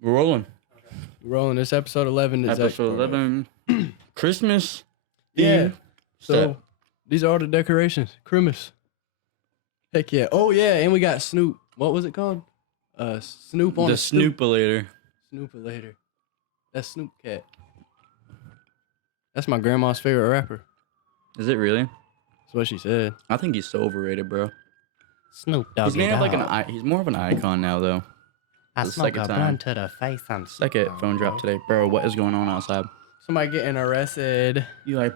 We're rolling. We're rolling. This episode 11 is Episode 11. Christmas. Yeah. Eve. So these are all the decorations. Christmas. Heck yeah. Oh yeah, and we got Snoop. What was it called? Snoop on The a Snoop. Snoopalator. Snoopalator. That's Snoop Cat. That's my grandma's favorite rapper. Is it really? That's what she said. I think he's so overrated, bro. Snoop Doggy He's made of like Dogg. he's more of an icon now, though. I the smoke second a time. blunt to the face. I'm Second phone drop today, bro. What is going on outside? Somebody getting arrested. You like?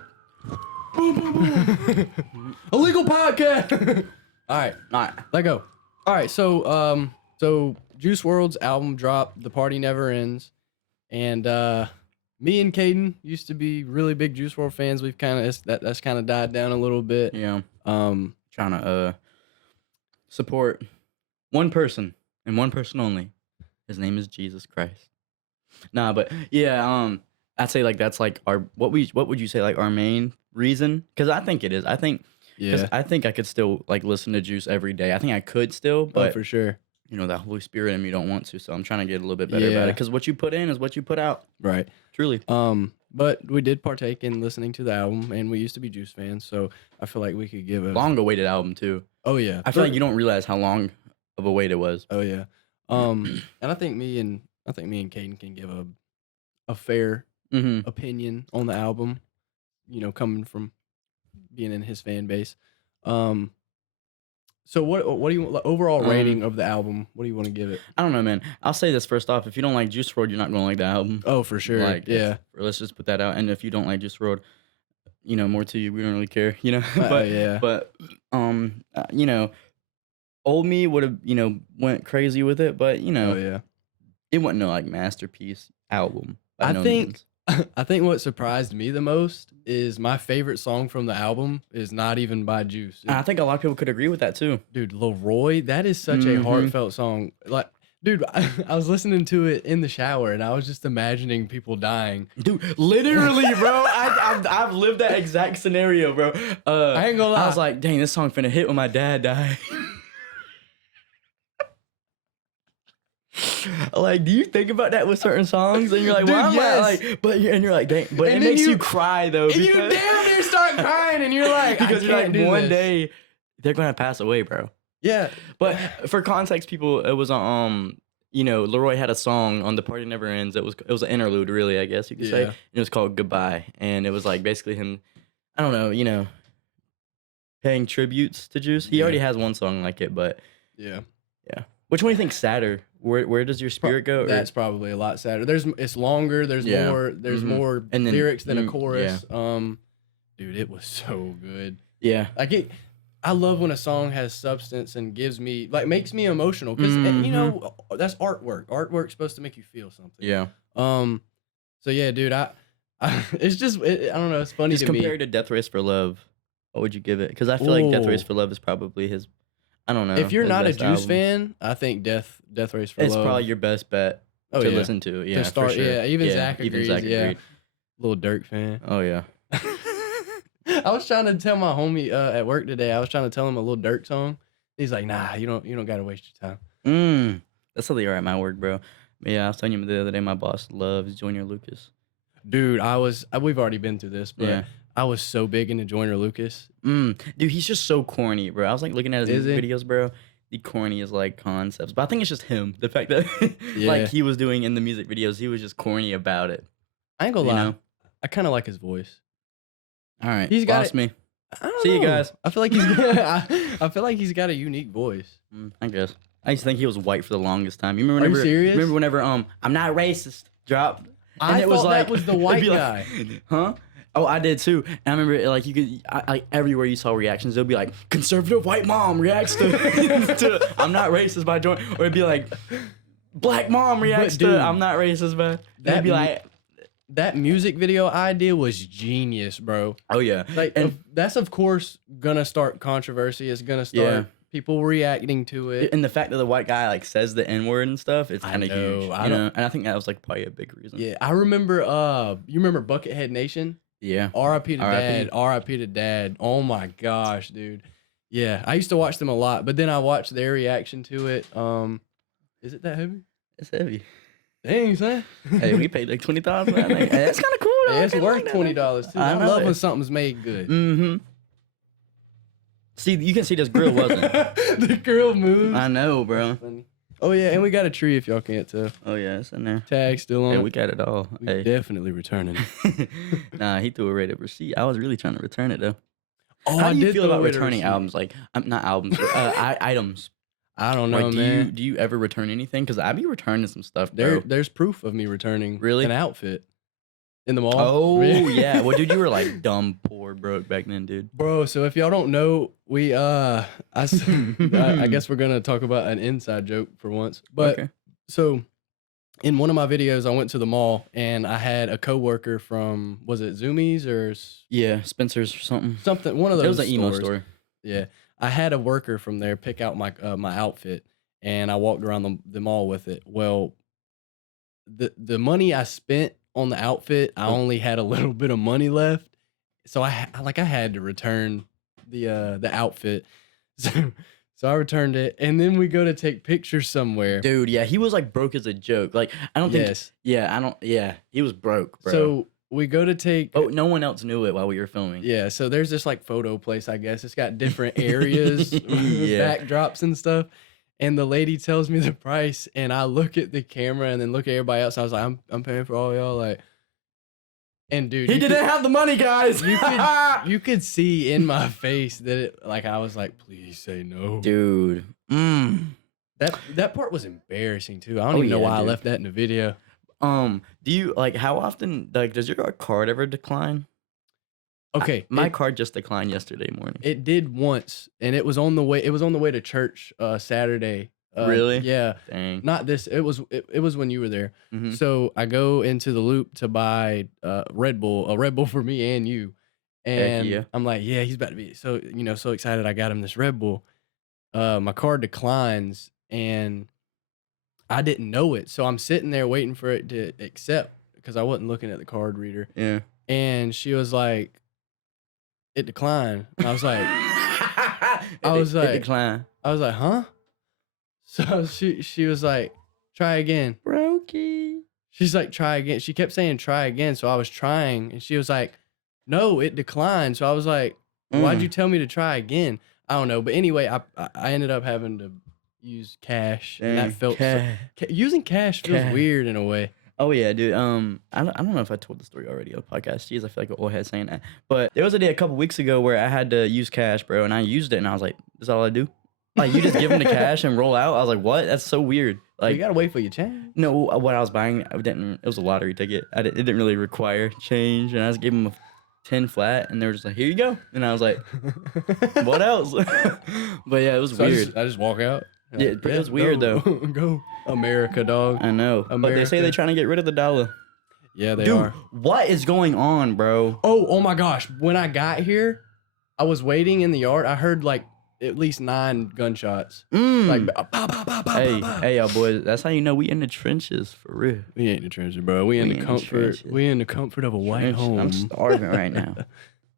Illegal podcast. All right, Not. let go. All right, so Juice WRLD's album dropped. The Party Never Ends, and me and Caden used to be really big Juice WRLD fans. We've that's kind of died down a little bit. Yeah. Um, Trying to support one person and one person only. His name is Jesus Christ. Nah, but yeah. I'd say like that's like our what would you say like our main reason? Because I think it is. I think. Because I think I could still like listen to Juice every day. I think I could still, but for sure. you know, that Holy Spirit in me don't want to. So I'm trying to get a little bit better about it. Because what you put in is what you put out. Right. Truly. But we did partake in listening to the album, and we used to be Juice fans, so I feel like we could give a Long awaited album too. Oh yeah. I feel like you don't realize how long of a wait it was. Oh yeah. And I think me and Caden can give a fair Mm-hmm. opinion on the album, you know, coming from being in his fan base. So what do you want, like, overall rating of the album? What do you want to give it? I don't know, man. I'll say this first off. If you don't like Juice WRLD, you're not going to like the album. Oh, for sure. Like, yeah. Let's just put that out. And if you don't like Juice WRLD, you know, more to you. We don't really care, you know. Yeah. You know, old me would have, you know, went crazy with it. But you know, Oh yeah. it wasn't no like masterpiece album. by I no think means. I think what surprised me the most is my favorite song from the album is not even by Juice. And I think a lot of people could agree with that too. Dude, Leroy, that is such a heartfelt song. Like, dude, I was listening to it in the shower and I was just imagining people dying. Dude, literally, bro. I've lived that exact scenario, bro. I ain't gonna lie. I was like, dang, this song finna hit when my dad died. Like, do you think about that with certain songs? And you're like, Dude, why am yes. I like, and you're like, dang, but And it then makes you- you cry though. And you damn near start crying and you're like, because I you're can't like, do one this. day they're gonna pass away, bro. Yeah. But for context, people, it was you know, Leroy had a song on The Party Never Ends. It was an interlude, really, I guess you could say. Yeah. And it was called Goodbye, and it was like basically him, I don't know, you know, paying tributes to Juice. He Yeah. already has one song like it, but Yeah. which one do you think's sadder? Where does your spirit go? Or- That's probably a lot sadder. It's longer. There's Yeah. more And then lyrics than a you- chorus. Dude, it was so good. yeah. Like I love when a song has substance and gives me makes me emotional because you know that's artwork. Artwork's supposed to make you feel something. Yeah. So yeah, dude, I it's just I don't know. It's funny Just to me. compared to Death Race for Love, what would you give it? Because I feel like Death Race Ooh. for Love is probably his. I don't know. If you're his not a best Juice album. fan, I think Death Race for It's Love. probably your best bet Oh, to yeah. listen to. Yeah, to start. for sure. Yeah, even Zach agrees. Zach yeah, agreed. little Dirk fan. Oh yeah. I was trying to tell my homie at work today. I was trying to tell him a little Dirk song. He's like, "Nah, you don't gotta waste your time." That's how they are at my work, bro. But yeah, I was telling you the other day, my boss loves Junior Lucas. Dude, we've already been through this, but Yeah. I was so big into Joyner Lucas. Dude, he's just so corny, bro. I was like looking at his Is music he? videos, bro. The corniest like concepts, but I think it's just him. The fact that Yeah. like he was doing in the music videos, he was just corny about it. I ain't gonna You lie, know? I kind of like his voice. All right, He's got lost it. me. I don't See you know. guys. I feel like he's I feel like he's got a unique voice. I guess. I used to think he was white for the longest time. You remember? Are you Whenever, serious? Remember whenever I'm not racist dropped? I it thought that was the it'd white be like, guy. Huh? Oh, I did too. And I remember like you could everywhere you saw reactions, it'll be like conservative white mom reacts to, to I'm not racist by Jordan, or it'd be like black mom reacts dude, to I'm not racist by. That'd be like, That music video idea was genius, bro. oh yeah, Like and that's of course gonna start controversy. It's gonna start Yeah. people reacting to it. and the fact that the white guy like says the N word and stuff, it's I kind of know, huge, I you know. don't- And I think that was like probably a big reason. Yeah, I remember. You remember Buckethead Nation? Yeah. R.I.P. to R.I.P.. Dad. R.I.P. to Dad. Oh my gosh, dude. Yeah, I used to watch them a lot, but then I watched their reaction to it. Is it that heavy? It's heavy. Dang, son. Hey, we paid like $20,000 for that thing. Hey, that's kind of cool. Though. Hey, it's worth $20 too. I know love it. when something's made good. Mm-hmm. See, you can see this grill wasn't. The grill moves. I know, bro. Funny. Oh yeah, and we got a tree if y'all can't tell. Oh yeah, it's in there. Tag still on. Hey, it. we got it all. We Hey. definitely returning. Nah, he threw away the receipt. I was really trying to return it though. Oh, How I do you did feel throw about away the returning receipt. albums? Like, not albums, but, items. I don't know, Like, man. do you ever return anything? Because I be returning some stuff, bro. There's proof of me returning Really? an outfit in the mall. Oh yeah. Well, dude, you were like dumb, poor, broke back then, dude. Bro, so if y'all don't know, we I guess we're gonna talk about an inside joke for once. But Okay. so in one of my videos, I went to the mall and I had a coworker from, was it Zoomies or Yeah, Spencer's or something. something? One of those. It was an emo stores. store. Yeah, I had a worker from there pick out my my outfit, and I walked around the mall with it. Well, the money I spent on the outfit, I only had a little bit of money left, so I had to return the outfit. So I returned it, and then we go to take pictures somewhere. Dude, yeah, he was like broke as a joke. Like, I don't think. Yes. Yeah, I don't. Yeah, he was broke, bro. So we go to take. Oh, no one else knew it while we were filming. Yeah, so there's this like photo place, I guess. It's got different areas, Yeah. backdrops and stuff. And the lady tells me the price, and I look at the camera and then look at everybody else. I was like, I'm paying for all y'all, like. And dude, He didn't have the money, guys. you could see in my face that it, like, I was like, please say no. Dude. That part was embarrassing too. I don't Oh, even know yeah, why dude. I left that in the video. Do you like how often like does your card ever decline? Okay, My card just declined yesterday morning. it did once, and it was on the way. It was on the way to church Saturday. Really? Yeah. Dang. Not this. It was when you were there. Mhm. So I go into the Loop to buy a Red Bull for me and you. And yeah. I'm like, yeah, he's about to be so so excited. I got him this Red Bull. My card declines, and I didn't know it. So I'm sitting there waiting for it to accept because I wasn't looking at the card reader. Yeah. And she was like, it declined. And I was like, It declined. I was like, huh? So she was like, try again. Brokey. She's like, try again. She kept saying try again. So I was trying, and she was like, no, it declined. So I was like, why'd you tell me to try again? I don't know. But anyway, I ended up having to use cash. And that felt using cash feels weird in a way. Oh yeah, dude. I don't know if I told the story already on the podcast. Jeez, I feel like an old head saying that. But there was a day a couple weeks ago where I had to use cash, bro, and I used it, and I was like, "That's all I do." Like, you just give them the cash and roll out. I was like, "What? That's so weird." Like, You gotta wait for your change. no, what I was buying, I didn't. It was a lottery ticket. It didn't really require change, and I just gave them a 10 flat, and they were just like, "Here you go," and I was like, "What else?" But yeah, it was So weird. I just walk out. Yeah, it was weird, go, though. Go, America, dog. I know, but they say America. they're trying to get rid of the dollar. Yeah, they Dude, are. what is going on, bro? Oh my gosh! When I got here, I was waiting in the yard. I heard like at least 9 gunshots. Like, bah, bah, bah, bah, bah, Hey, bah. hey, y'all boys. That's how you know we in the trenches for real. We ain't in the trenches, bro. We in the comfort. trenches. We in the comfort of a white Trench- home. I'm starving right now.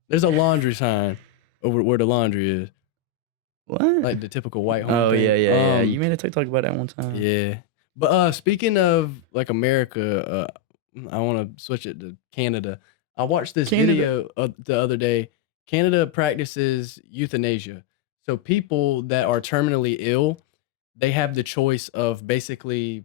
There's a laundry sign over where the laundry is, What? like the typical white home. oh thing. yeah. You made a TikTok about that one time. Yeah. But speaking of like America, I want to switch it to Canada. I watched this Canada. video the other day. Canada practices euthanasia. So people that are terminally ill, they have the choice of basically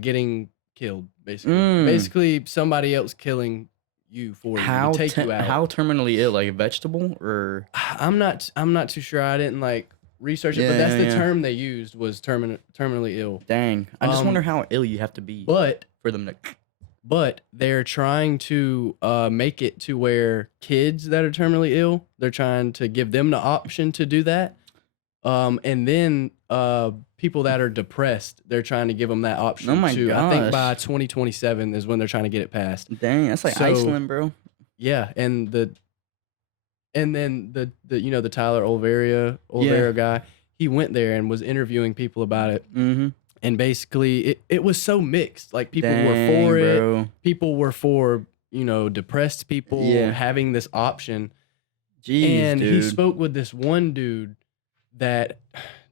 getting killed. Basically, basically somebody else killing you for you How to take you out. how terminally ill? Like a vegetable or? I'm not too sure. I didn't like research it, but Yeah, that's the yeah. term they used was terminally ill. Dang, I just Um, wonder how ill you have to be But for them to. but they're trying to make it to where kids that are terminally ill, they're trying to give them the option to do that. And then people that are depressed, they're trying to give them that option Oh my too. I think by gosh. 2027 is when they're trying to get it passed. Dang, that's like So- Iceland, bro. Yeah, and then the Tyler Olivera guy, he went there and was interviewing people about it. Mm-hmm. And basically, it was so mixed. Like people were for it. bro. People were for depressed people Yeah. having this option. Jeez, And dude. he spoke with this one dude that,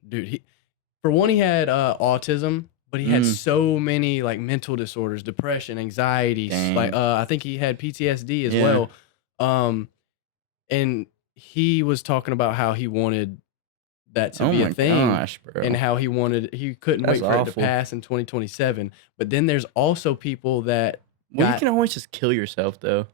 dude, he had autism, but he had Mm. so many like mental disorders, depression, anxiety, like Dang. I think he had PTSD as Yeah. well. And he was talking about how he wanted that to Oh be a my thing gosh, bro. and how he couldn't That's wait for it to awful. pass in 2027. But then there's also people that Well, you got can always just kill yourself, though.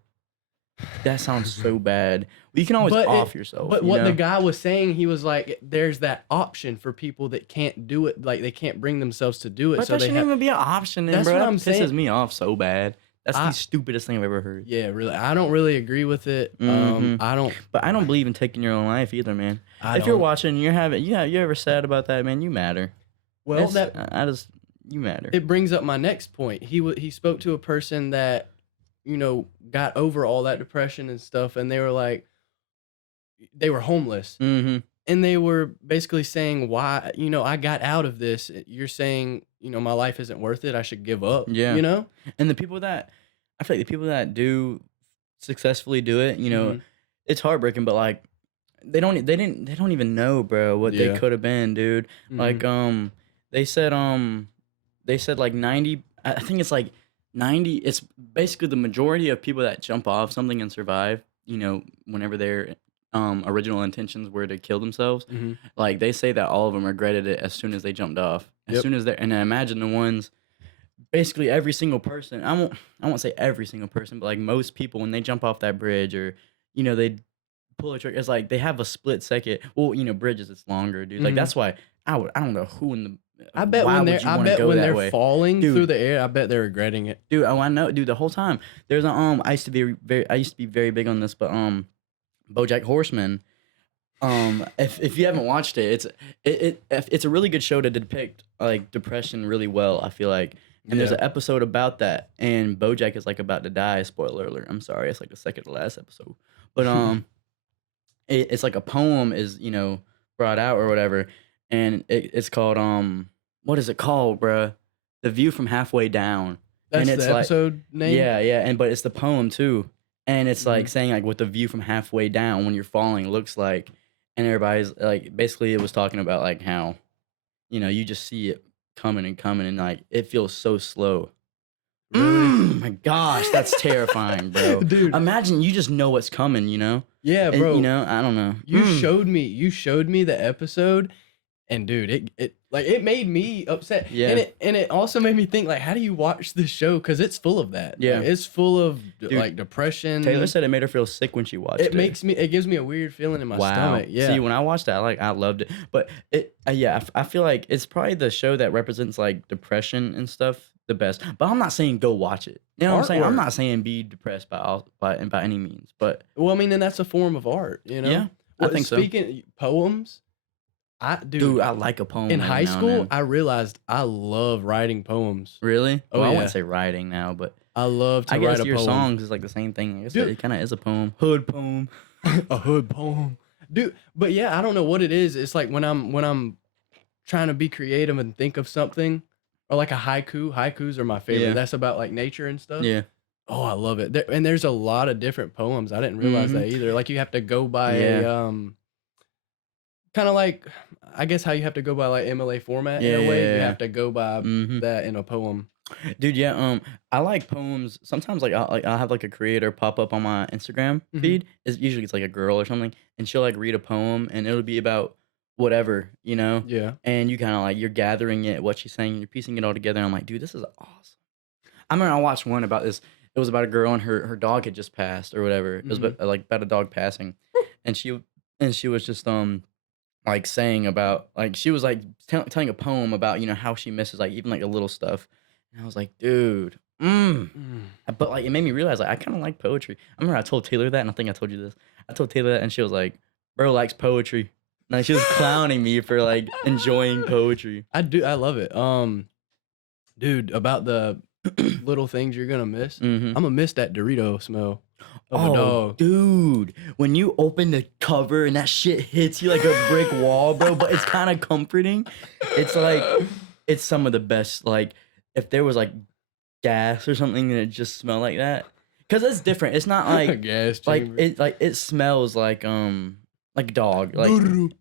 That sounds so bad. Well, you can always But off yourself. But you what the know? guy was saying, he was like, there's that option for people that can't do it, like they can't bring themselves to do it. But So that they shouldn't have. even be an option, then, That's bro. what That I'm pisses saying. me off so bad. That's the I stupidest thing I've ever heard. Yeah, really. I don't really agree with it. Mhm. I don't. But I don't believe in taking your own life either, man. I If you're don't. watching, you're having, you're ever sad about that, man? You matter. Well, It's- that I just, you matter. it brings up my next point. He spoke to a person that, got over all that depression and stuff, and they were like, they were homeless, Mm-hmm. and they were basically saying, why, I got out of this. You're saying, my life isn't worth it. I should give up. Yeah. You know. And the people that, I feel like the people that do successfully do it, Mhm. it's heartbreaking, but like, they don't even know, bro, what they Yeah. could have been, dude. Mhm. Like, they said like 90, I think it's like 90, it's basically the majority of people that jump off something and survive, whenever their original intentions were to kill themselves. Mhm. Like, they say that all of them regretted it as soon as they jumped off. As Yep. soon as and I imagine the ones, basically every single person, I won't say every single person, but like most people, when they jump off that bridge, or they pull a trigger, it's like they have a split second. Well, bridges, it's longer, dude. Like, Mhm. that's why I don't know who in the I bet why when would they're you wanna go when that they're way? falling Dude. through the air, I bet they're regretting it. Dude, I know, dude. The whole time, there's a I used to be very big on this, but BoJack Horseman. If you haven't watched it, it's a really good show to depict like depression really well, I feel like. And there's Yeah. an episode about that, and BoJack is like about to die. Spoiler alert! I'm sorry, it's like the second to last episode, but it's like a poem is brought out or whatever, and it's called what is it called, bruh? The View from Halfway Down. That's And the it's like, episode name. yeah, and but it's the poem too, and it's like Mhm. saying like what the view from halfway down when you're falling looks like, and everybody's like, basically it was talking about like how, you just see it coming and coming, and like it feels so slow. Really? My gosh, that's terrifying, bro. Dude. Imagine you just know what's coming, Yeah, and, bro. I don't know. You showed me the episode, and dude, it made me upset. Yeah. And it also made me think, like, how do you watch this show? Because it's full of that. Yeah. Like, it's full of Dude, like depression. Taylor said it made her feel sick when she watched it. It gives me a weird feeling in my stomach. Yeah. See, when I watched that, I loved it. But I feel like it's probably the show that represents like depression and stuff the best. But I'm not saying go watch it. You know what I'm saying? I'm Artwork. not saying be depressed by any means. But Well, I mean, and that's a form of art, yeah, I think so. Speaking poems, Dude, I like a poem in every high now and school, then. I realized I love writing poems. Really? Oh, Well, I yeah. wouldn't say writing now, but I love to I write guess a your poem. songs is like the same thing. I guess Dude. it kind of is a poem. Hood poem. A hood poem, dude. But yeah, I don't know what it is. It's like when I'm trying to be creative and think of something, or like a haiku. Haikus are my favorite. Yeah. That's about like nature and stuff. Yeah. Oh, I love it. And there's a lot of different poems. I didn't realize Mhm. that either. Like you have to go by Yeah. a kind of like, I guess how you have to go by like MLA format in a way. You Yeah. have to go by Mhm. that in a poem. Dude, yeah, I like poems. Sometimes, like, I'll have like a creator pop up on my Instagram Mhm. feed. Usually it's like a girl or something, and she'll like read a poem, and it'll be about whatever, Yeah. and you kind of like you're gathering it, what she's saying, you're piecing it all together. And I'm like, dude, this is awesome. I remember I watched one about this. It was about a girl and her dog had just passed or whatever. It was about a dog passing, and she was just like saying about like she was like telling a poem about how she misses like even like a little stuff. And I was like, dude, but like it made me realize like I kind of like poetry. I remember I told Taylor that, and I think I told you this. I told Taylor that, and she was like, "Bro likes poetry." Like she was clowning me for like enjoying poetry. I do. I love it. Dude, about the little things you're gonna miss. Mm-hmm. I'm gonna miss that Dorito smell of a Oh, dog. dude, when you open the cover and that shit hits you like a brick wall, bro. But it's kind of comforting. It's like it's some of the best. Like if there was like gas or something and it just smelled like that, because it's different. It's not like Gas like chamber. it smells like like dog. Like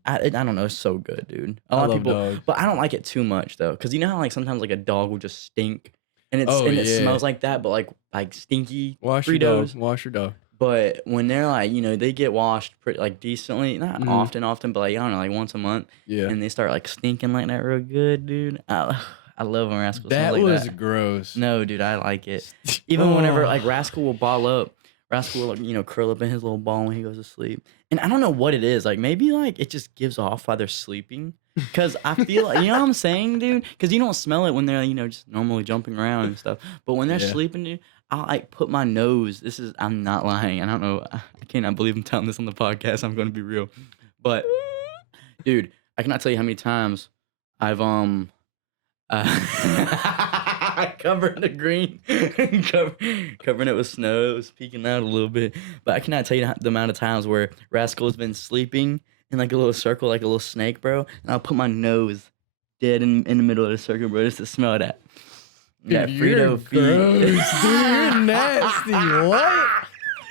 I don't know. It's so good, dude. A lot of love people, dogs. but I don't like it too much though, because you know how like sometimes like a dog will just stink, and Oh, it yeah. smells like that, but like stinky Wash your Fritos. dog. Wash your dog. But when they're like, you know, they get washed pretty like decently, not Mhm. often, but like I don't know, like once a month, Yeah. and they start like stinking like that real good, dude. I love when Rascal That smells like was that. gross. No, dude, I like it. Even whenever Oh. like Rascal will ball up, Rascal will like, you know, curl up in his little ball when he goes to sleep. And I don't know what it is. Like maybe like it just gives off while they're sleeping. Cause I feel like, you know what I'm saying, dude? Cause you don't smell it when they're, you know, just normally jumping around and stuff. But when they're Yeah. sleeping, dude, I'll like put my nose. I'm not lying. I don't know. I cannot believe I'm telling this on the podcast. I'm gonna be real. But dude, I cannot tell you how many times I've covering the green, covering it with snow. It was peeking out a little bit, but I cannot tell you the amount of times where Rascal's been sleeping in like a little circle, like a little snake, bro. And I'll put my nose dead in the middle of the circle, bro, just to smell that. That Dude, you're Frito feet. gross, dude. You're nasty. What?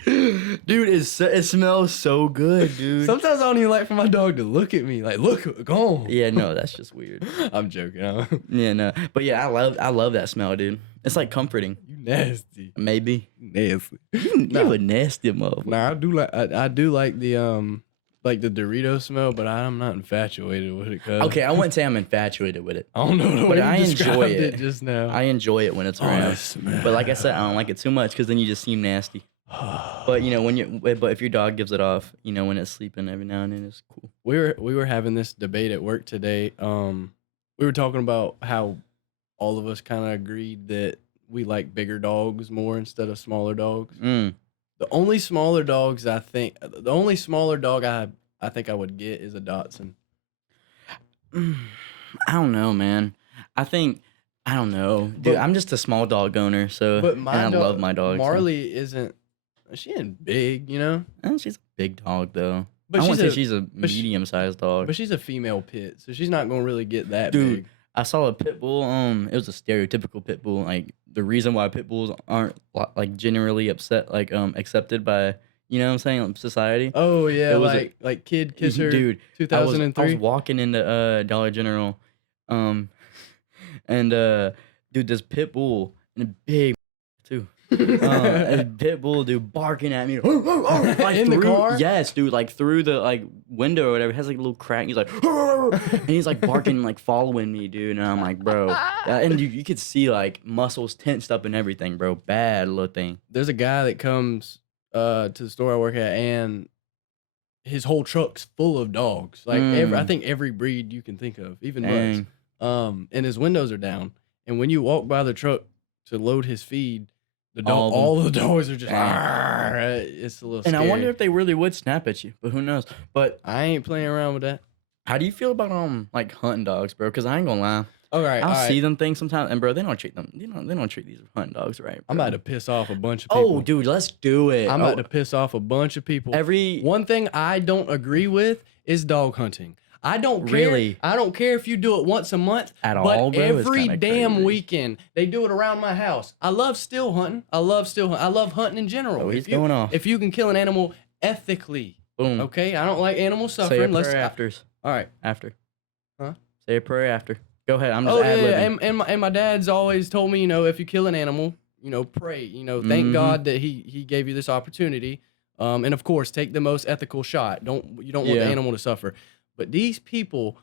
Dude, it smells so good, dude. Sometimes I don't even like for my dog to look at me. Like, look, go on. Yeah, no, that's just weird. I'm joking. Yeah, no, but yeah, I love that smell, dude. It's like comforting. You nasty. Maybe. Nasty. You a nasty motherfucker. Nah, I do like the Dorito smell, but I'm not infatuated with it. Cause Okay, I wouldn't say I'm infatuated with it. I don't know the But way I you enjoy described it. just now. I enjoy it when it's Oh, around. that smell. But like I said, I don't like it too much because then you just seem nasty. But you know but if your dog gives it off, you know when it's sleeping every now and then, it's cool. we were having this debate at work today. We were talking about how all of us kind of agreed that we like bigger dogs more instead of smaller dogs. Mm. The only smaller dog I think I would get is a Dachshund. I don't know, man. I don't know, dude. But- I'm just a small dog owner, so But and I love my dogs. so- Marley isn't. She ain't big, you know. She's a big dog though. But I she's wouldn't say she's a but she- medium-sized dog. But she's a female pit, so she's not gonna really get that Dude, big. I saw a pit bull. It was a stereotypical pit bull. Like the reason why pit bulls aren't like generally accepted by, you know what I'm saying, like, society. Oh yeah, It was like Kid Kisser, Dude, I was 2003. walking into Dollar General, and dude, this pit bull and a big too. A pit bull, dude, barking at me. Like In the through- car? Yes, dude, like through the like window or whatever. It has like a little crack. He's like, and he's like barking, like following me, dude. And I'm like, bro. And you could see like muscles tensed up and everything, bro. Bad little thing. There's a guy that comes to the store I work at, and his whole truck's full of dogs. Like I think every breed you can think of, even mutts. Dang. And his windows are down. And when you walk by the truck to load his feed, All of them. all the dogs are just. Dang. "Arr." It's a little. And I wonder scary. if they really would snap at you, but who knows? But I ain't playing around with that. how do you feel about like hunting dogs, bro? Because I ain't gonna lie, All right, I'll see them things sometimes, and bro, they don't treat these hunting dogs right. I'm bro. about to piss off a bunch of people. Oh, dude, let's do it. I'm Oh, about to piss off a bunch of people. every One thing I don't agree with is dog hunting. I don't care. Really? I don't care if you do it once a month At but all, bro? It's every kinda damn crazy. weekend they do it around my house. I love still hunting. I love hunting in general. Oh, he's if you, going off. If you can kill an animal ethically, boom. okay. I don't like animal Say a suffering. Let's. prayer afters. All right. After. Huh? Say a prayer after. Go ahead. I'm just Oh yeah, ad-libbing. and my dad's always told me, you know, if you kill an animal, you know, pray, you know, thank Mhm. God that he gave you this opportunity, and of course, take the most ethical shot. You don't want Yeah. the animal to suffer. But these people,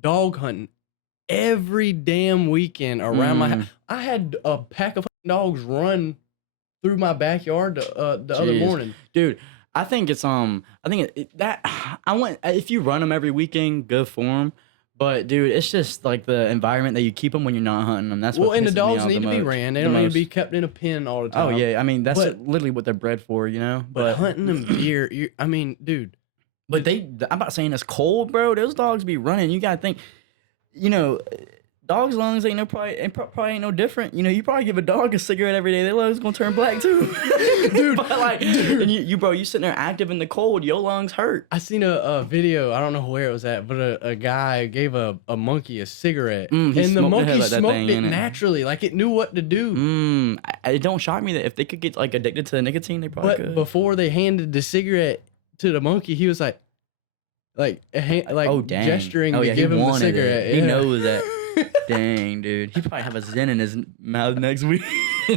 dog hunting every damn weekend around my house. I had a pack of dogs run through my backyard the other Jeez. morning. Dude, I think it's that I want if you run them every weekend, good for them. But dude, it's just like the environment that you keep them when you're not hunting them. That's Well, what and the pisses me dogs off need the to be most- ran. They the don't need to most. be kept in a pen all the Oh time. yeah, I mean that's But- literally what they're bred for, you know. But hunting them deer, I mean, dude. But I'm not saying it's cold, bro. Those dogs be running. You gotta think, you know, dogs' lungs probably ain't no different. You know, you probably give a dog a cigarette every day, their lungs gonna turn black too, dude. But like, and you sitting there active in the cold, your lungs hurt. I seen a video. I don't know where it was at, but a guy gave a monkey a cigarette, He and the smoked the monkey hell out that smoked thing, it innit? naturally, like it knew what to do. It don't shock me that if they could get like addicted to the nicotine, they probably But could. before they handed the cigarette to the monkey, he was like, like Oh dang! gesturing Oh to yeah, he give him the wanted cigarette. it. He yeah. knows that. Dang, dude, he probably have a Zen in his mouth next week.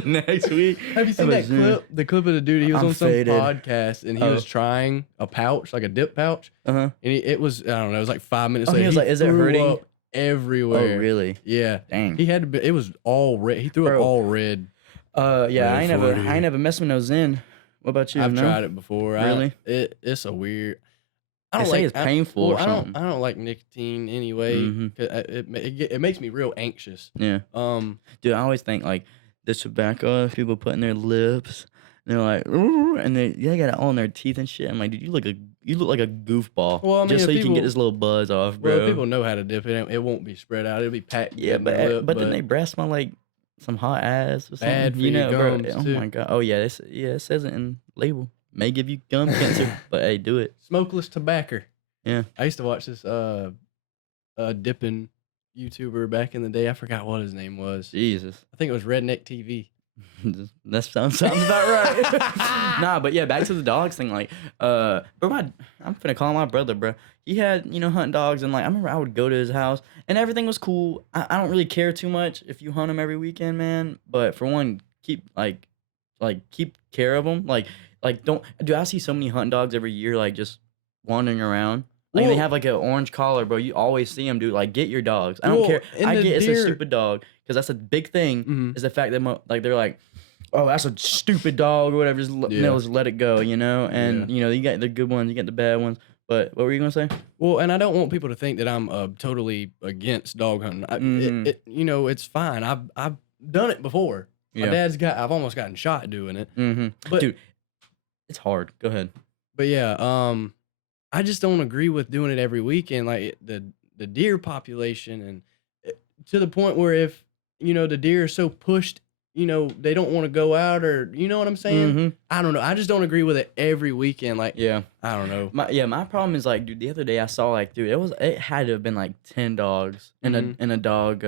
next week. Have you seen Have a that Zen. clip? The clip of the dude, he was I'm on some faded. podcast and he was trying a pouch, like a dip pouch, Uh huh. and it was, I don't know, it was like 5 minutes Oh, later. he was like, "Is it threw hurting?" up everywhere. Oh really? Yeah. Dang. He had to be, it was all red. He threw up Bro. all red. Yeah, I ain't Red never 40. messed with no Zen. What about you? I've No? tried it before. Really? It's a weird. I They don't say like it's painful or I something. don't like nicotine anyway. Mhm. 'Cause it makes me real anxious. Yeah. Dude, I always think like the tobacco people put in their lips. And they're like, "Ooh," and they got it all in their teeth and shit. I'm like, dude, you look like a goofball. Well, I mean, just so if you can get people- this little buzz off, bro. Well, if people know how to dip it, it won't be spread out. It'll be packed. Yeah, good in the lip, but then they breath smell like some hot ass or something. Bad for you your know, bro. gums, Oh too. my god. Oh yeah, it says it in label. May give you gum cancer, but hey, do it. smokeless tobacco. Yeah. I used to watch this dipping YouTuber back in the day. I forgot what his name was. Jesus. I think it was Redneck TV. That sounds about right. Nah, but yeah, back to the dogs thing. Like, bro, I'm finna call my brother, bro. He had, hunting dogs, and like, I remember I would go to his house, and everything was cool. I don't really care too much if you hunt them every weekend, man. But for one, keep keep care of them. Like don't. Dude, I see so many hunting dogs every year, like just wandering around. Like they Well- have like an orange collar, bro. You always see them, dude. Like, get your dogs. I don't Well, care. and I the get it's a deer- stupid dog because that's a big thing. Mhm. Is the fact that like they're like, oh, that's a stupid dog or whatever. Just Yeah. just let it go, And you got the good ones, you get the bad ones. But what were you gonna say? Well, and I don't want people to think that I'm totally against dog hunting. Mhm. It's fine. I've done it before. My Yeah. I've almost gotten shot doing it. Mm-hmm. But Dude, it's hard. Go ahead. But yeah, I just don't agree with doing it every weekend. Like the deer population, and to the point where if the deer are so pushed, they don't want to go out, or you know what I'm saying. Mm-hmm. I don't know. I just don't agree with it every weekend. Like Yeah. I don't know. My problem is like, dude, the other day I saw like, dude, it had to have been like 10 dogs in a dog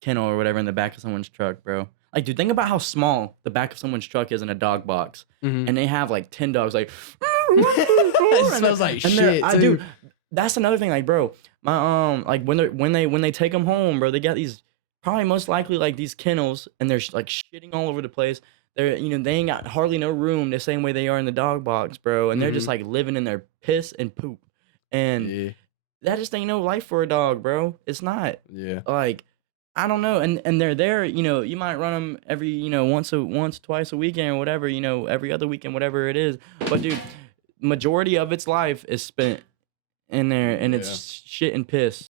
kennel or whatever in the back of someone's truck, bro. Like, dude, think about how small the back of someone's truck is in a dog box, Mhm. and they have like 10 dogs, like. It smells like shit, I too. do. That's another thing, like, bro. My like when they take them home, bro, they got these probably most likely like these kennels, and they're like shitting all over the place. They're they ain't got hardly no room the same way they are in the dog box, bro, and they're just like living in their piss and poop, and Yeah, that just ain't no life for a dog, bro. It's not. yeah. Like, I don't know, and they're there. You might run them every once twice a weekend or whatever. Every other weekend, whatever it is. But dude, majority of its life is spent in there, and it's shit and piss.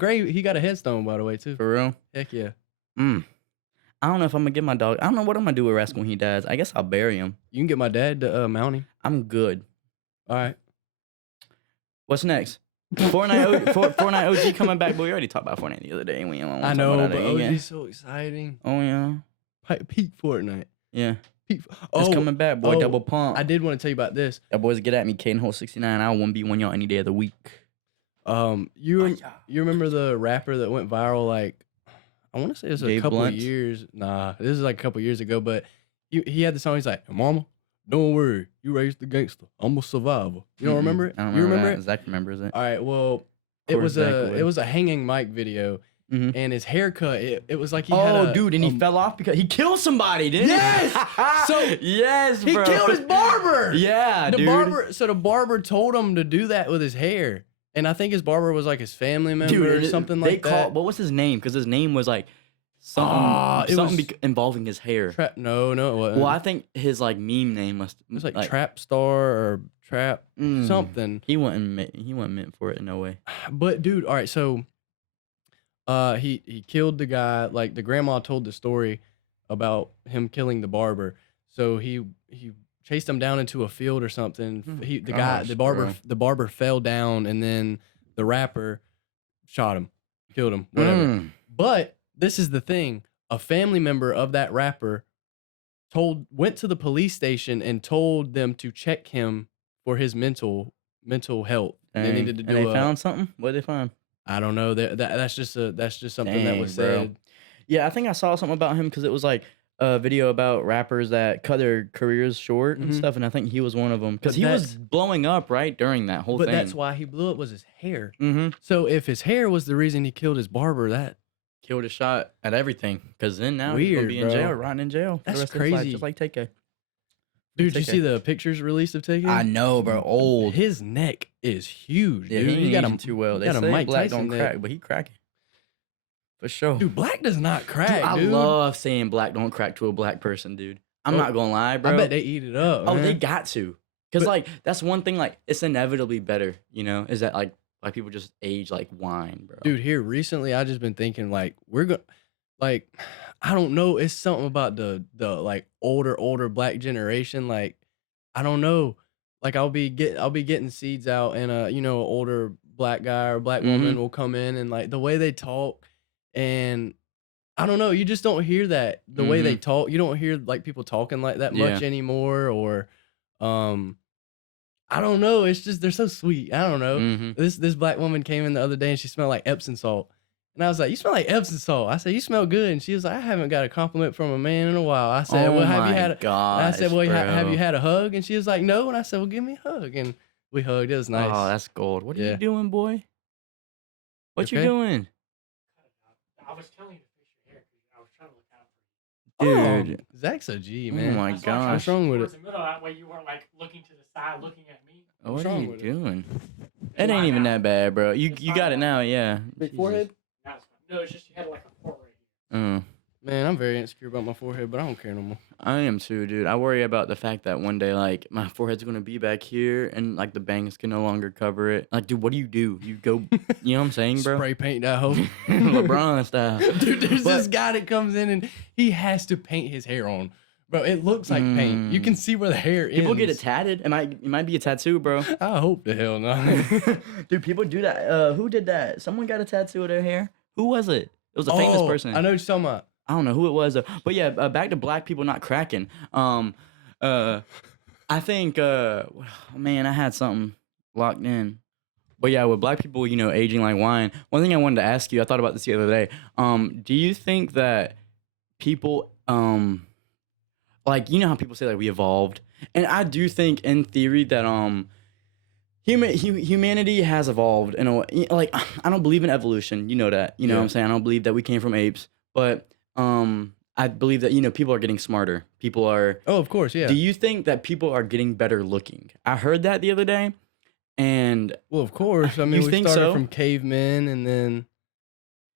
He got a headstone, by the way, too. For real. Heck yeah. I don't know if I'm gonna get my dog. I don't know what I'm gonna do with Rascal when he dies. I guess I'll bury him. You can get my dad to mount him. I'm good. All right. What's next? Fortnite OG coming back, but we already talked about Fortnite the other day. And we don't wanna I talk know, about but it again. OG's so exciting. Oh yeah, Peak Fortnite. yeah. Peak. It's coming back, boy. oh, Double pump. I did want to tell you about this. That boys get at me, Caden Hole 69. I will 1v1 y'all any day of the week. You remember the rapper that went viral? Like, I want to say it was a Gabe couple Blunt? years. Nah, this is like a couple years ago. But he had the song. He's like, "Mama, don't worry, you raised the gangster. I'm a survivor." You don't remember it? I don't You remember that. it? Zach remembers it. All right. Well, it course was Zach a would. hanging mic video, Mhm. and his haircut. It was like he had Oh, a, dude, and he fell off because he killed somebody, didn't Yes! he? So, yes, He bro. killed his barber. Yeah, The dude. barber. So the barber told him to do that with his hair, and I think his barber was like his family member Dude, or something like that. What was his name? Because his name was like something, It was- involving his hair. No, it wasn't. Well, I think his like meme name must. It was like Trap Star or Trap something. He wasn't meant for it in no way. But dude, all right, so he killed the guy. Like the grandma told the story about him killing the barber. So he chased him down into a field or something. Oh, The gosh, bro. the barber fell down, and then the rapper shot him, killed him, whatever. Mm. But this is the thing: a family member of that rapper went to the police station and told them to check him for his mental health. They Dang. needed to do. And they found something. What did they find? I don't know. That's just something that Dang, was bro. said. Yeah, I think I saw something about him because it was like a video about rappers that cut their careers short and Mhm. stuff, and I think he was one of them because But he was blowing up right during that whole But thing. that's why he blew up was his hair. Mm-hmm. So if his hair was the reason he killed his barber, that Killed a shot at everything because then now he's gonna Weird, be in bro. jail, rotting in jail. for the That's rest of his life, crazy. just like TK. dude, you TK. see the pictures released of Taken? I know, bro. Old. His neck is huge, Yeah, dude. he He got ain't a aging too well. They got a say Mike black Tyson don't neck. crack, but he cracking for sure. Dude, black does not crack, I dude. love saying black don't crack to a black person, dude. I'm Oh, not gonna lie, bro. I bet they eat it up. Oh, they man. got to. Because, But- like, that's one thing, like, it's inevitably better, you know, is that, like people just age like wine, bro. Dude, here recently, I just been thinking like we're gonna, like, I don't know. It's something about the like older black generation. Like, I don't know. Like I'll be getting seeds out, and an older black guy or black woman will come in, and like the way they talk, and I don't know. You just don't hear that the way they talk. You don't hear like people talking like that much Yeah. anymore, or I don't know. It's just they're so sweet. I don't know. Mm-hmm. This black woman came in the other day and she smelled like Epsom salt. And I was like, "You smell like Epsom salt." I said, "You smell good." And she was like, "I haven't got a compliment from a man in a while." I said, "Well, have you had?" And I said, "Well, have you had a hug?" And she was like, "No." And I said, "Well, give me a hug." And we hugged. It was nice. Oh, that's gold. What are Yeah. you doing, boy? What you Okay? doing? I was telling you to fix your hair because I was trying to look out for you. Dude. Oh, Zach's a G, Oh man. my That's why I tried to gosh. What's wrong with towards it? the middle, that way you weren't like looking to the side, looking at me. What's What are wrong you with it? doing? It's It ain't fine even now. that bad, bro. You It's you fine got it now. now, yeah. Big Jesus. forehead? Now it's fine. No, it's just you had like a port right here. Man, I'm very insecure about my forehead, but I don't care no more. I am too, dude. I worry about the fact that one day, like, my forehead's gonna be back here, and like the bangs can no longer cover it. Like, dude, what do? You go, you know what I'm saying, bro? Spray paint that hoe. LeBron style. Dude, there's But- this guy that comes in and he has to paint his hair on. Bro, it looks like paint. You can see where the hair People get it ends. tatted. It might be a tattoo, bro. I hope the hell not. Dude, people do that. Who did that? Someone got a tattoo of their hair. Who was it? It was a famous person. I know what you're talking about. I don't know who it was, though. But yeah, back to black people not cracking. I think, man, I had something locked in. But yeah, with black people, aging like wine. One thing I wanted to ask you, I thought about this the other day. Do you think that people, like, you know how people say like we evolved, and I do think in theory that humanity has evolved in a way. Like, I don't believe in evolution. You know that. You know what I'm saying? I don't believe that we came from apes, but I believe that people are getting smarter. People are. Oh, of course, yeah. Do you think that people are getting better looking? I heard that the other day, and Well, of course. I mean, You we think started so? from cavemen, and then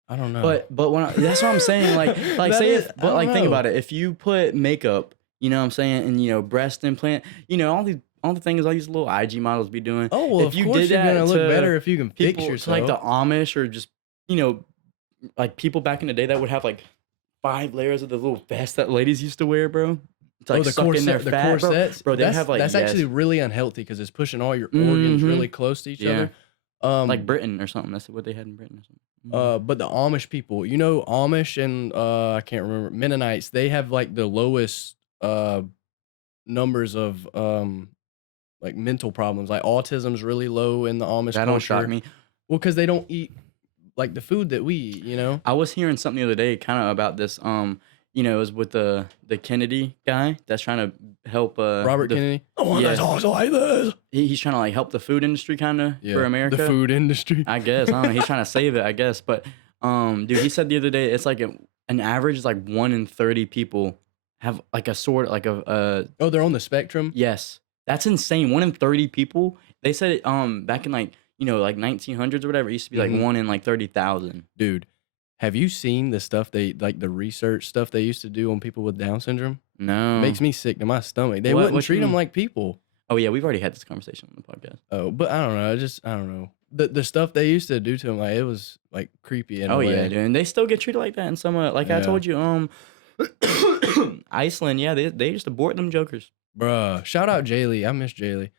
I don't know. but when that's what I'm saying. Like That say is- if, I but don't like think know. about it. If you put makeup, you know what I'm saying, and breast implant, all the things all these little IG models be doing. oh well, if of you course did you're that gonna look to better if you can fix People, to yourself. like the Amish or just like people back in the day that would have like 5 layers of the little vest that ladies used to wear, bro. To, like, the suck in their the fat, bro. corsets. Bro, they that's, have like that's yes, actually really unhealthy because it's pushing all your organs Mhm. really close to each Yeah. other. like Britain or something. That's what they had in Britain or something. But the Amish people, Amish and I can't remember Mennonites, they have like the lowest numbers of like mental problems. Like autism's really low in the Amish That culture. don't shock me. Well, because they don't eat like the food that we eat. I was hearing something the other day, kind of about this. It was with the Kennedy guy that's trying to help. Robert Kennedy. The one that talks like this. He's trying to like help the food industry, kind of for America. The food industry. I guess I don't know. He's trying to save it, I guess. But dude, he said the other day it's like an average is like 1 in 30 people have like a sort like a Oh, they're on the spectrum. yes. That's insane. 1 in 30 people. They said it back in like 1900s or whatever. It used to be like Mhm. 1 in like 30,000. Dude, have you seen the stuff the research stuff they used to do on people with Down syndrome? No. Makes me sick to my stomach. They What- wouldn't what you treat them mean? like people. Oh yeah, we've already had this conversation on the podcast. Oh, but I don't know. I don't know. The stuff they used to do to them, like it was like creepy. In a Oh yeah, way. dude. And they still get treated like that in some like I Yeah. told you Iceland, yeah, they used to board them jokers. Bruh. Shout out Jaylee. I miss Jaylee.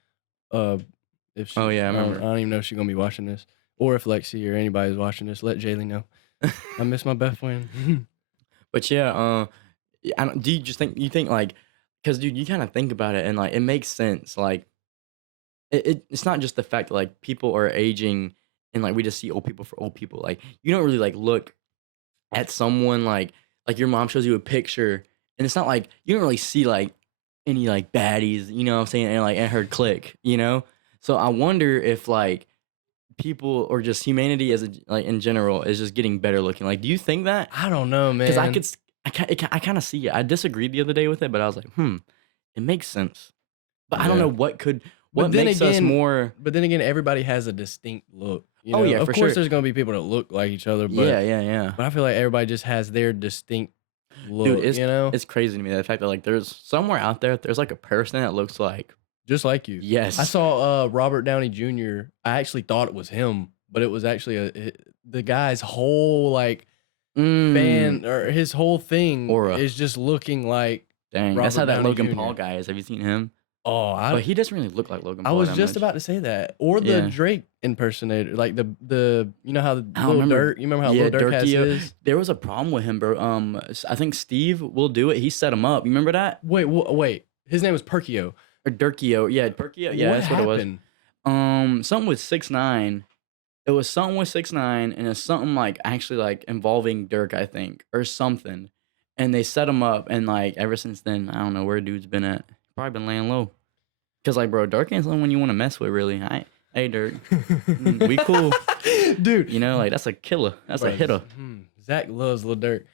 If she, Oh, yeah, I don't- remember. I don't even know if she's gonna be watching this, or if Lexi or anybody's watching this. Let Jaylee know. I miss my best friend. But yeah, I don't, do you just think like, because dude, you kind of think about it and like it makes sense. Like it's not just the fact that like people are aging and like we just see old people for old people. Like you don't really like look at someone like your mom shows you a picture and it's not like you don't really see like any like baddies, you know what I'm saying, and like in her clique, you know. So I wonder if like people or just humanity as a, like in general is just getting better looking. Like, do you think that? I don't know, man. Because I kind of see it. I disagreed the other day with it, but I was like, it makes sense. But I don't Yeah. know what But then makes us again- more. But then again, everybody has a distinct look. You Oh, know? yeah, of for course, sure. there's gonna be people that look like each other. But Yeah. But I feel like everybody just has their distinct look. Dude, it's you know, it's crazy to me the fact that like there's somewhere out there's like a person that looks like just like you. yes. I saw Robert Downey Jr. I actually thought it was him, but it was actually the guy's whole like fan or his whole thing Aura. is just looking like. Dang, that's Robert how that Downey Logan Jr. Paul guy is. Have you seen him? Oh, But he doesn't really look like Logan I Paul. was that just much. about to say that, or the Yeah. Drake impersonator, like the you know how the I don't Lil remember. Durk. You remember how Yeah, Lil Durk has Durkio. his? There was a problem with him, bro. I think Steve will do it. He set him up. You remember that? Wait. His name was Perkio. Or Durkio. Yeah, Durkio. Yeah, that's what it was. happened? Something with 6ix9ine. It was something with 6ix9ine, and it's something like actually like involving Dirk, I think, or something. And they set him up, and like ever since then, I don't know where dude's been at. Probably been laying low. Cause like, bro, Dirk ain't someone you want to mess with, really. Hey, Dirk, we cool. Dude. You know, like that's a killer. That's a hitter. Zach loves Lil Durk,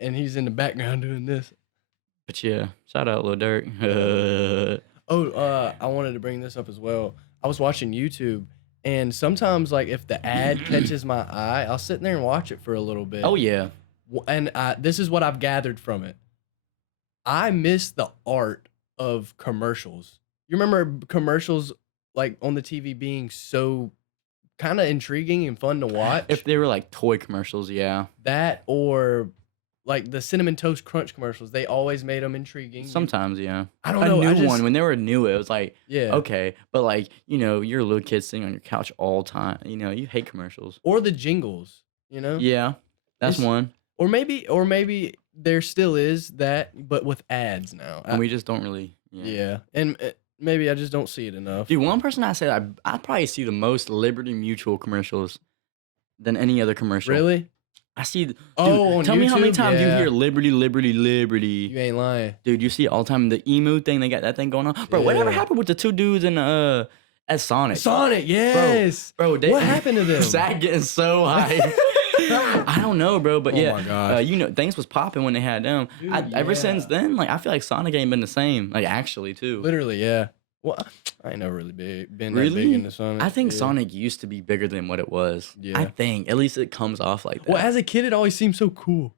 and he's in the background doing this. But yeah, shout out Lil Dirk. I wanted to bring this up as well. I was watching YouTube, and sometimes like if the ad catches my eye, I'll sit there and watch it for a little bit. Oh yeah. And this is what I've gathered from it. I miss the art of commercials. You remember commercials like on the TV being so kind of intriguing and fun to watch? If they were like toy commercials, yeah. That or like the Cinnamon Toast Crunch commercials, they always made them intriguing. Sometimes, yeah. I don't know. A I new just, one when they were new, it was like yeah. okay, but like you know, you're a little kid sitting on your couch all time. You know, you hate commercials. Or the jingles, you know? Yeah, that's It's- one. Or maybe there still is that, but with ads now. And we just don't really. Yeah. And maybe I just don't see it enough. Dude, one person I said I probably see the most Liberty Mutual commercials than any other commercial. Really? I see. Dude, Oh, on tell me how many YouTube? times you Yeah. hear Liberty, Liberty, Liberty. You ain't lying. Dude, you see it all the time. The emu thing, they got that thing going on. Bro, whatever Yeah. happened with the two dudes in at Sonic? Sonic, yes. Bro, What happened to them? Zach getting so high. I don't know, bro, but Oh yeah, my gosh. you know, things was popping when they had them. Dude, Ever since yeah. then, like I feel like Sonic ain't been the same. Like actually, too. Literally, yeah. Well, I ain't never really been that Really? big into Sonic. I think yeah. Sonic used to be bigger than what it was. Yeah. I think at least it comes off like that. Well, as a kid, it always seemed so cool.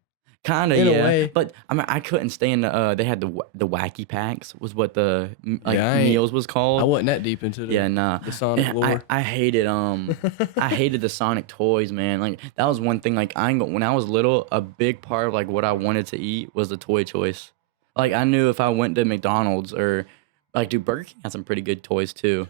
Kind of, in a yeah. way. But I mean, I couldn't stand the. They had the wacky packs was what the Yeah, I ain't- meals was called. I wasn't that deep into the, Yeah, nah. the Sonic Yeah, lore. I hated I hated the Sonic toys, man. Like that was one thing. Like when I was little, a big part of like what I wanted to eat was the toy choice. Like I knew if I went to McDonald's or like dude, Burger King had some pretty good toys too.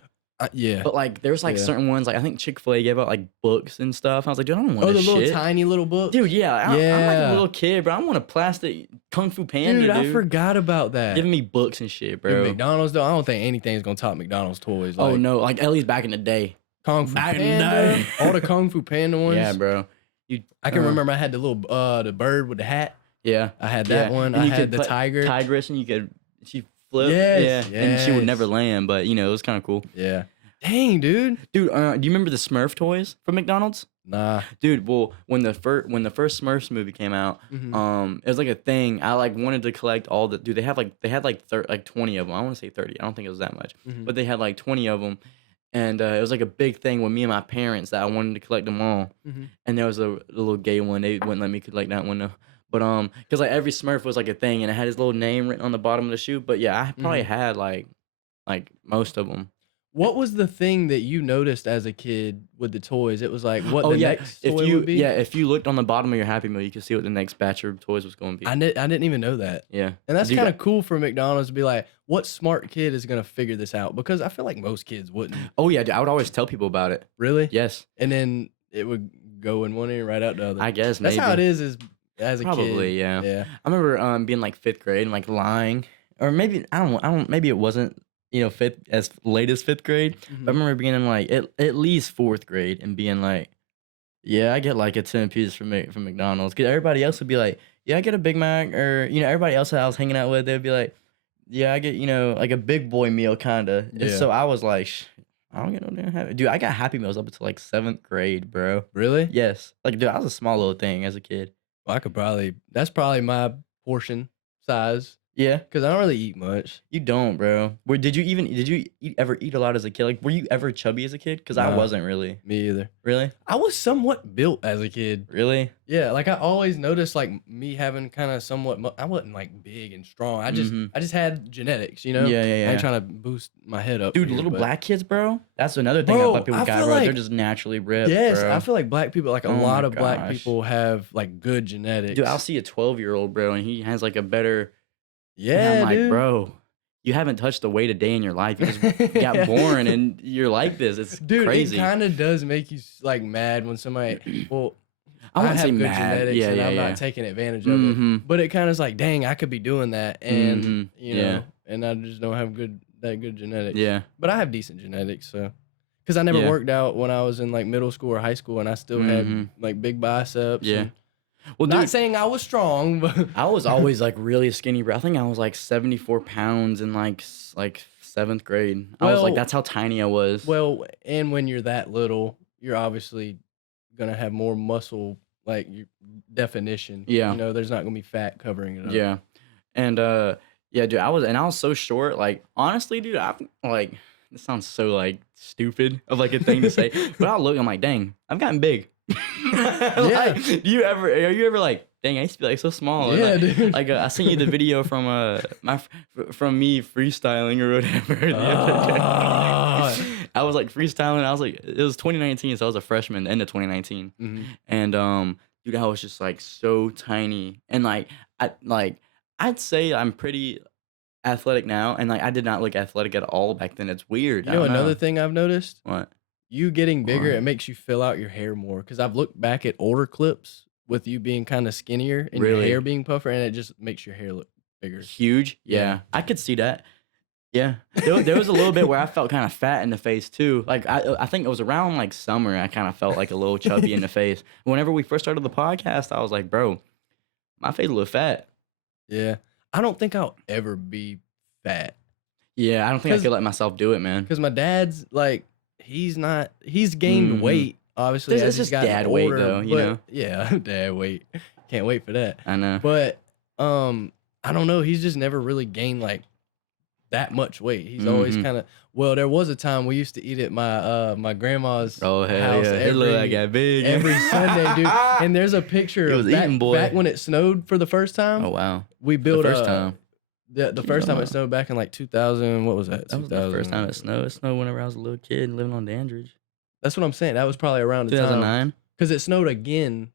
Yeah. But like there's like Yeah. certain ones like I think Chick-fil-A gave out like books and stuff. I was like, dude, I don't want Oh, the this little shit. tiny little book. Dude, yeah, I'm like a Yeah. little kid, bro. I want a plastic Kung Fu Panda, Dude, dude. I forgot about that. Giving me books and shit, Dude, bro. McDonald's though, I don't think anything's gonna top McDonald's toys. Like Oh no, like at least back in the day. Kung Fu Back in the Panda, day. all the Kung Fu Panda ones. Yeah, bro. You, I can remember I had the little the bird with the hat. Yeah, I had that one. And I you had could the put tiger. Tigress, and you could she flip. Yes, yeah, and she would never yes. land, but you know it was kind of cool. Yeah. Dang, dude. Dude, do you remember the Smurf toys from McDonald's? Nah. Dude, well, when the first Smurfs movie came out, Mhm. it was like a thing. I like wanted to collect all the. Dude, they had like 20 of them. I want to say 30. I don't think it was that much, Mhm. but they had like 20 of them, and it was like a big thing with me and my parents that I wanted to collect them all. Mhm. And there was a little gay one. They wouldn't let me collect that one though. But cause like every Smurf was like a thing, and it had his little name written on the bottom of the shoe. But yeah, I probably had like most of them. What was the thing that you noticed as a kid with the toys? It was like what Oh the yeah, next if toy you would be. if you looked on the bottom of your Happy Meal, you could see what the next batch of toys was going to be. I didn't even know that. Yeah, And that's Dude, kind of cool for McDonald's to be like, what smart kid is gonna figure this out? Because I feel like most kids wouldn't. Oh yeah, dude, I would always tell people about it. Really? Yes, And then it would go in one ear right out the other. I guess That's maybe. how it is as a kid. Probably, yeah. Yeah. I remember being like 5th grade and like lying, or maybe I don't. Maybe it wasn't fifth as late as 5th grade. But I remember being in like at least 4th grade and being like, yeah, I get like a 10 piece from McDonald's. Cause everybody else would be like, yeah, I get a Big Mac, or everybody else that I was hanging out with, they'd be like, yeah, I get like a big boy meal kinda. And Yeah. so I was like, I don't get no damn Happy. Dude, I got Happy Meals up until like 7th grade, bro. Really? Yes, like dude, I was a small little thing as a kid. Well, that's probably my portion size Yeah. because I don't really eat much. You don't, bro. Did you ever eat a lot as a kid? Like, were you ever chubby as a kid? Because I No. wasn't really. Me either. Really? I was somewhat built as a kid. Really? Yeah, like I always noticed like me having kind of somewhat I wasn't like big and strong. I just had genetics, Yeah, yeah, I yeah. ain't trying to boost my head up. Dude, here, little but- black kids, bro. That's another thing Bro, that black people I got, feel bro. They're like- just naturally ripped, Yes, bro. I feel like black people, like a Oh lot my of black gosh. people have like good genetics. Dude, I'll see a 12-year-old, bro, and he has like a better. and yeah, I'm like, dude. bro, you haven't touched the weight a day in your life. You just got born and you're like this. It's Dude, crazy. it kind of does make you like mad when somebody. Well, I wouldn't have say good mad. genetics, Yeah, and yeah, I'm yeah. not taking advantage of it. Mhm. But it kind of is like, dang, I could be doing that, and Mhm. you Yeah. know, and I just don't have that good genetics. Yeah. But I have decent genetics, so because I never Yeah. worked out when I was in like middle school or high school, and I still had Mhm. like big biceps. Yeah. and- Well, not dude, saying I was strong, but I was always like really skinny, bro. I think I was like 74 pounds in like 7th grade. I was like, Well- that's how tiny I was. well, and when you're that little, you're obviously gonna have more muscle, like your definition. Yeah. There's not gonna be fat covering it up. Yeah. And yeah, dude, I was so short. Like, honestly, dude, I'm like, this sounds so like stupid of like a thing to say, but I look, I'm like, dang, I've gotten big. Like, are you ever like, dang, I used to be like so small. And, Yeah, like, dude. Like I sent you the video from from me freestyling or whatever. the other day. Ah. I was like freestyling. I was like, it was 2019, so I was a freshman, the end of 2019, Mhm. and dude, I was just like so tiny, and I'd say I'm pretty athletic now, and like I did not look athletic at all back then. It's weird. You I know don't another thing I've noticed? What? You getting bigger, What? it makes you fill out your hair more. Because I've looked back at older clips with you being kind of skinnier and your Really? hair being puffer, and it just makes your hair look bigger. Huge. Yeah, Yeah. I could see that. Yeah, there was a little bit where I felt kind of fat in the face too. Like I think it was around like summer. I kind of felt like a little chubby in the face. Whenever we first started the podcast, I was like, bro, my face a little fat. Yeah. I don't think I'll ever be fat. Yeah, I don't think I 'Cause- could let myself do it, man. Because my dad's like, he's gained Mhm. weight, obviously. It's as just he's gotten dad weight, older, though, you but- know? Yeah, dad weight. Can't wait for that. I know. But I don't know. He's just never really gained like that much weight. He's always Mhm. kind of. Well, there was a time we used to eat at my grandma's Oh hell house yeah! His little every, got big every Sunday, dude. And there's a picture He of was eating, boy. back when it snowed for the first time. Oh wow! We The built first time. The first time it snowed back in like 2000. What was that? That was the first time it snowed. It snowed whenever I was a little kid living on Dandridge. That's what I'm saying. That was probably around the time 2009. because it snowed again.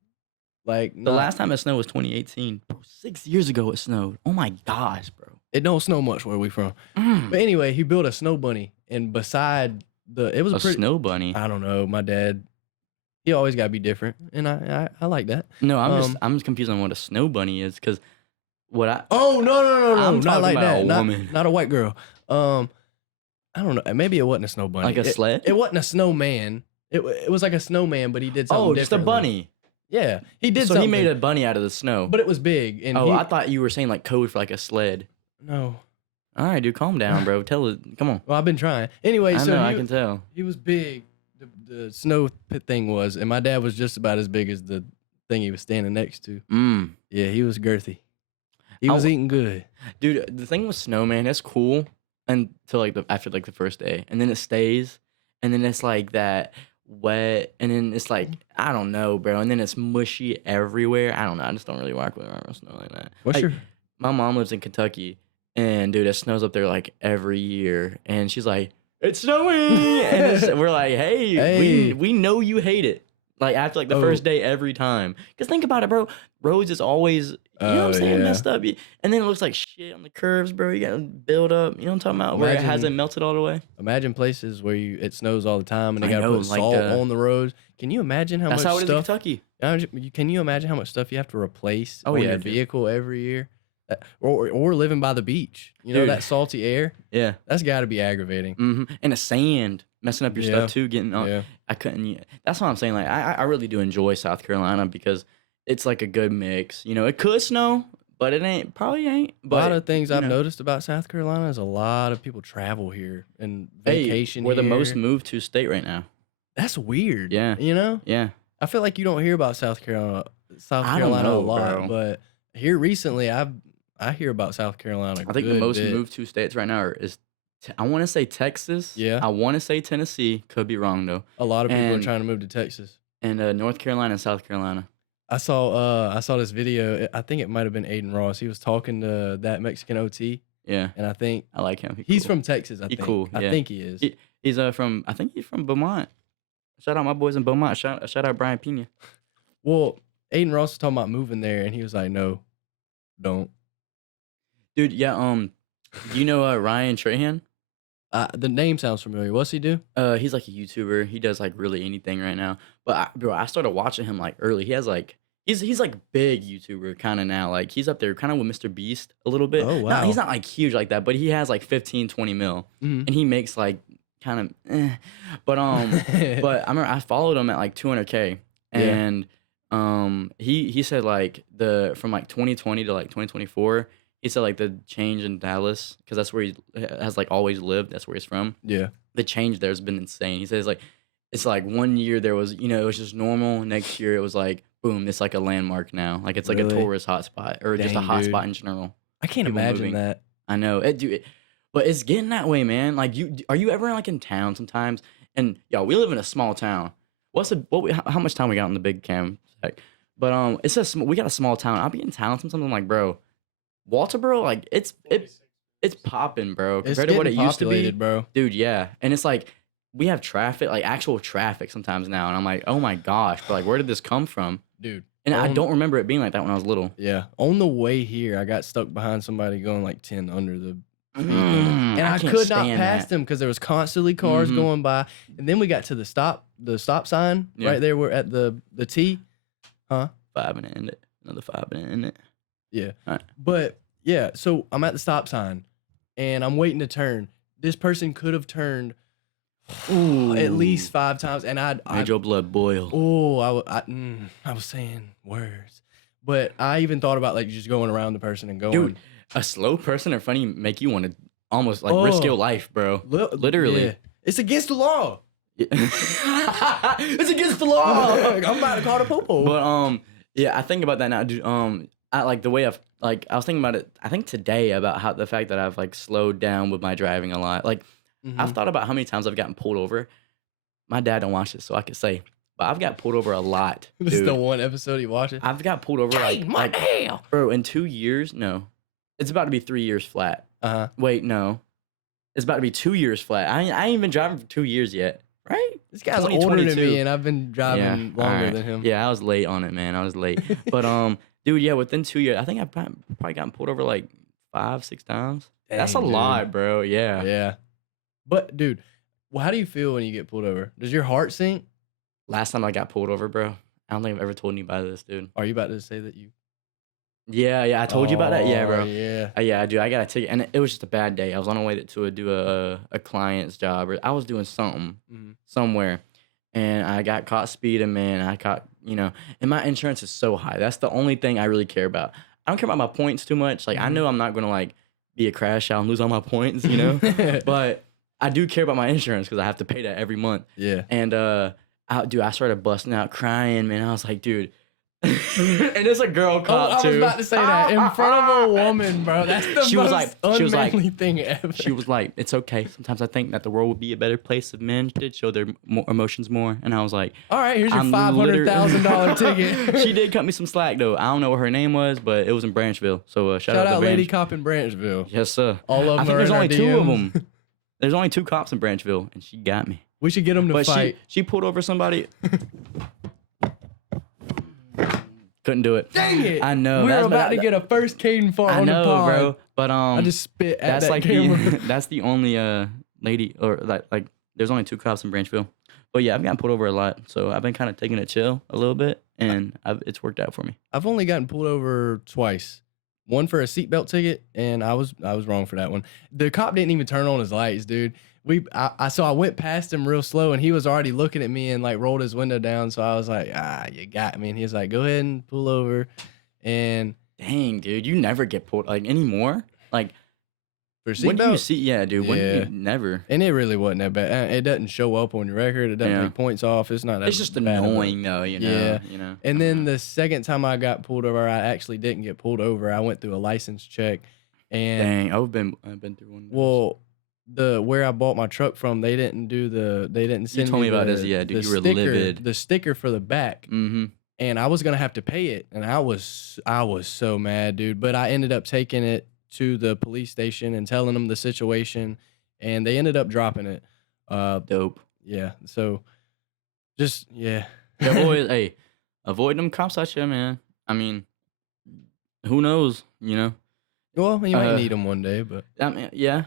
Like The last time it snowed was 2018. Bro, 6 years ago it snowed. Oh my gosh, bro. it don't snow much where we from. But anyway, he built a snow bunny, and beside it was A pretty. snow bunny. I don't know. My dad, he always got to be different, and I like that. No, I'm um, just confused on what a snow bunny is because what I Oh no, I'm not talking like about that. a Not, woman. not a white girl. I don't know. Maybe it wasn't a snow bunny. like a sled. It wasn't a snowman. It was like a snowman, but he did something. Oh, just a differently. bunny. Yeah, he did. So something, he made a bunny out of the snow. but it was big. And oh, he, I thought you were saying like code for like a sled. no. All right, dude, calm down, bro. Tell it. Come on. Well, I've been trying. Anyway, I so know. he, I can tell. he was big. The snow pit thing was, and my dad was just about as big as the thing he was standing next to. Yeah, he was girthy. He was eating good. Dude, the thing with snow, man, it's cool until like after like the first day, and then it stays, and then it's like that wet, and then it's like I don't know, bro, and then it's mushy everywhere. I don't know. I just don't really rock with snow like that. What's Like, your? My mom lives in Kentucky, and dude, it snows up there like every year, and she's like, it's snowing, and we're like, hey, Hey. we know you hate it. Like after like the first day every time. Because think about it, bro. Roads is always, you know what I'm saying, yeah. messed up. And then it looks like shit on the curves, bro. You gotta build up. You know what I'm talking about? Where it Imagine- hasn't melted all the way. Imagine places where it snows all the time and they I gotta know, put like salt the- on the roads. Can you imagine how That's much how it is in stuff? Kentucky. Can you imagine how much stuff you have to replace Oh, on yeah, your dude. vehicle every year? Or living by the beach. You know, Dude. that salty air? Yeah. That's got to be aggravating. And the sand messing up your Yeah. stuff too. Getting on. Yeah. I couldn't. Yeah. That's what I'm saying. Like I really do enjoy South Carolina because it's like a good mix. You know, it could snow, but it probably ain't. A But lot of things you I've know, noticed about South Carolina is a lot of people travel here and hey, vacation we're the most here. moved to state right now. That's weird. Yeah. You know? Yeah. I feel like you don't hear about South Carolina I don't know, a lot, bro. but here recently I hear about South Carolina. I think the most moved to states right now is I want to say Texas. Yeah. I want to say Tennessee. Could be wrong though. A lot of people are and- trying to move to Texas. And North Carolina and South Carolina. I saw this video. I think it might have been Aiden Ross. He was talking to that Mexican OT, Yeah. and I think I like him. he's cool. from Texas. I He think. cool, I yeah. think he is. He's from I think he's from Beaumont. Shout out my boys in Beaumont. Shout out Brian Pena. Well, Aiden Ross was talking about moving there, and he was like, "No, don't." Dude, yeah, you know Ryan Trahan? The name sounds familiar. What's he do? He's like a YouTuber. He does like really anything right now. But I started watching him like early. He has like he's like big YouTuber kind of now. Like he's up there kind of with Mr. Beast a little bit. Oh, No, wow. he's not like huge like that, but he has like 15, 20 mil. Mhm. And he makes like kind of but but I remember I followed him at like 200K Yeah. and he said like from like 2020 to like 2024 he said like the change in Dallas because that's where he has like always lived, that's where he's from. Yeah. The change there has been insane. He says like it's like 1 year there was, you know, it was just normal. Next year it was like boom, it's like a landmark now. Like it's like a Really? tourist hotspot or just a Dang, dude. hotspot in general. I can't People imagine moving. that. I know it, dude. But it's getting that way, man. Like, are you ever like in town sometimes? And yo, we live in a small town. How much time we got on the big cam? Like, but we got a small town. I'll be in town sometimes. I'm like, bro, Walterboro, like it's popping, bro. It's Compared to what it getting used to be, populated, bro. dude. Yeah, and it's like we have traffic, like actual traffic sometimes now, and I'm like, oh my gosh, but like, where did this come from? Dude. And I Um, don't remember it being like that when I was little. Yeah. On the way here, I got stuck behind somebody going like 10 under the speed limit. Mm, And I can't could not stand pass that. them because there was constantly cars Mhm. going by. And then we got to the stop sign Yeah. right there. We're at the T. 5 and end it. Another 5 and end it. Yeah. Alright. But yeah, so I'm at the stop sign and I'm waiting to turn. This person could have turned at least 5 times. And I Made your blood boil. I was saying words. But I even thought about like just going around the person and going. Dude, a slow person in front of you make you want to almost like risk Oh. your life, bro. Literally. Yeah. It's against the law. It's against the law. I'm about to call the popo. But yeah, I think about that now, dude. I like the way I was thinking about it. I think today about how the fact that I've like slowed down with my driving a lot. Like I've thought about how many times I've gotten pulled over. My dad don't watch this, so I could say, but I've got pulled over a lot. This is Dude. the one episode you watch it. I've got pulled over like hell. bro, in 2 years. No, it's about to be 3 years flat. Uh-huh. Wait, no, it's about to be 2 years flat. I ain't even been driving for 2 years yet, right? This guy's older than 2022. me, and I've been driving longer alright. than him. Yeah, I was late on it, man. I was late. But dude, yeah, within 2 years, I think I've probably gotten pulled over like 5-6 times. That's a Dang, dude. lot, bro. Yeah. Yeah. But dude, well, how do you feel when you get pulled over? Does your heart sink? Last time I got pulled over, bro. I don't think I've ever told anybody this, dude. Are you about to say that you? Yeah, I told you about that. Yeah, Oh, bro. Yeah. Yeah, dude, I got a ticket, and it was just a bad day. I was on my way to do a client's job, or I was doing something Mhm. somewhere, and I got caught speeding, man. I caught, and my insurance is so high. That's the only thing I really care about. I don't care about my points too much. Like I know I'm not gonna like be a crash out and lose all my points, but I do care about my insurance because I have to pay that every month. Yeah. And I started busting out crying, man. I was like, dude. And it's a girl cop I was too. about to say that in front of a woman, bro. That's the She most was like- unmanly thing ever. She was like, "It's okay. Sometimes I think that the world would be a better place if men did show their emotions more." And I was like, All right, here's your I'm $500,000 ticket. She did cut me some slack though. I don't know what her name was, but it was in Branchville. So shout Shout out out to Lady Branch. Cop in Branchville. Yes, sir. All of them I think are there's in our only 2 of DMs. them. There's only 2 cops in Branchville, and she got me. We should get them to But fight. she pulled over somebody. Couldn't do it. Dang it! I know. We're that's- about to get a first Caden fart I on know, the pod. bro. But I just spit at that's that like camera. that's the only lady or like there's only 2 cops in Branchville. But yeah, I've gotten pulled over a lot, so I've been kind of taking it chill a little bit, and it's worked out for me. I've only gotten pulled over twice. One for a seatbelt ticket, and I was wrong for that one. The cop didn't even turn on his lights, dude. So I went past him real slow, and he was already looking at me and like rolled his window down. So I was like, you got me. And he was like, go ahead and pull over. And Dang, dude, you never get pulled like anymore. Like for when do you seatbelt, see? Yeah, dude. When do Yeah. you never? and it really wasn't that bad. It doesn't show up on your record. It doesn't Yeah. take points off. It's not that It's just bad of a- annoying though, you know. Yeah. You know. And then the second time I got pulled over, I actually didn't get pulled over. I went through a license check, and Dang, I've been through one. Of those. well, where I bought my truck from, they didn't send told me about the- this, yeah, dude, the you were sticker, livid. the sticker for the back, Mm-hmm. and I was gonna have to pay it, and I was so mad, dude. But I ended up taking it to the police station and telling them the situation, and they ended up dropping it. Dope. Yeah. So, just yeah. Avoid them cops out here, man. I mean, who knows? You know. Well, you might Uh, need them one day, but I mean, yeah.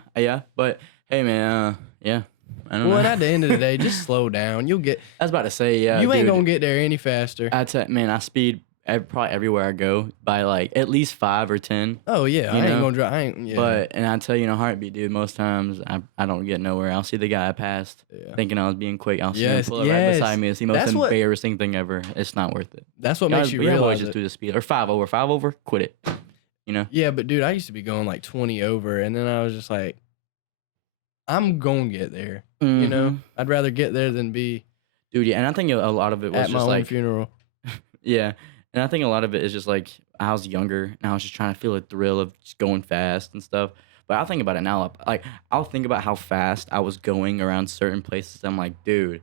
But hey, man. Yeah. I don't well, know. at the end of the day, just slow down. You'll get. I was about to say, yeah. You ain't dude, gonna get there any faster. Man, I speed probably everywhere I go by like at least 5 or 10. Oh yeah, you I ain't know, gonna drive. I ain't. Yeah. But and I tell you in a heartbeat, dude. Most times I don't get nowhere. I'll see the guy I passed, Yeah. thinking I was being quick. I'll see him Yes, pull up right yes. beside me. It's the most That's what- embarrassing thing ever. It's not worth it. That's what Y'all- makes you y'all boys realize just it. do the speed or 5 over. 5 over, quit it. You know. Yeah, but dude, I used to be going like 20 over, and then I was just like, I'm gonna get there. You know, Mhm. I'd rather get there than be Dude. Yeah, and I think a lot of it was at my just own like funeral. yeah, and I think a lot of it is just like I was younger and I was just trying to feel the thrill of just going fast and stuff. But I'll think about it now. Like I'll think about how fast I was going around certain places. I'm like, dude,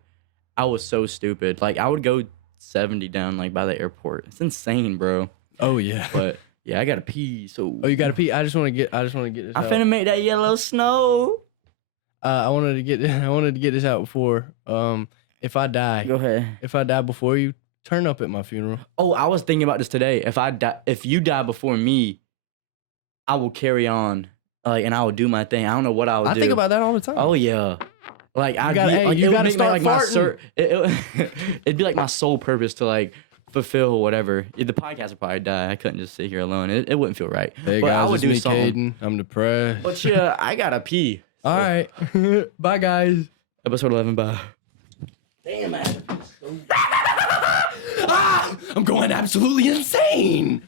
I was so stupid. Like I would go 70 down like by the airport. It's insane, bro. Oh yeah. But yeah, I gotta pee. So Oh, you gotta pee. I just want to get this I out. finna make that yellow snow. I wanted to get this out before. If I die, Go ahead. before you, turn up at my funeral. Oh, I was thinking about this today. If you die before me, I will carry on. Like, and I will do my thing. I don't know what I would I do. think about that all the time. Oh yeah, like I gotta- hey, you it would gotta make start my farting. it'd be like my sole purpose to like fulfill whatever. The podcast would probably die. I couldn't just sit here alone. It wouldn't feel right. Hey but I guys, would it's do me, something. Caden. I'm depressed. But yeah, I gotta pee. All right. Bye, guys. Episode 11. Bye. I'm going absolutely insane.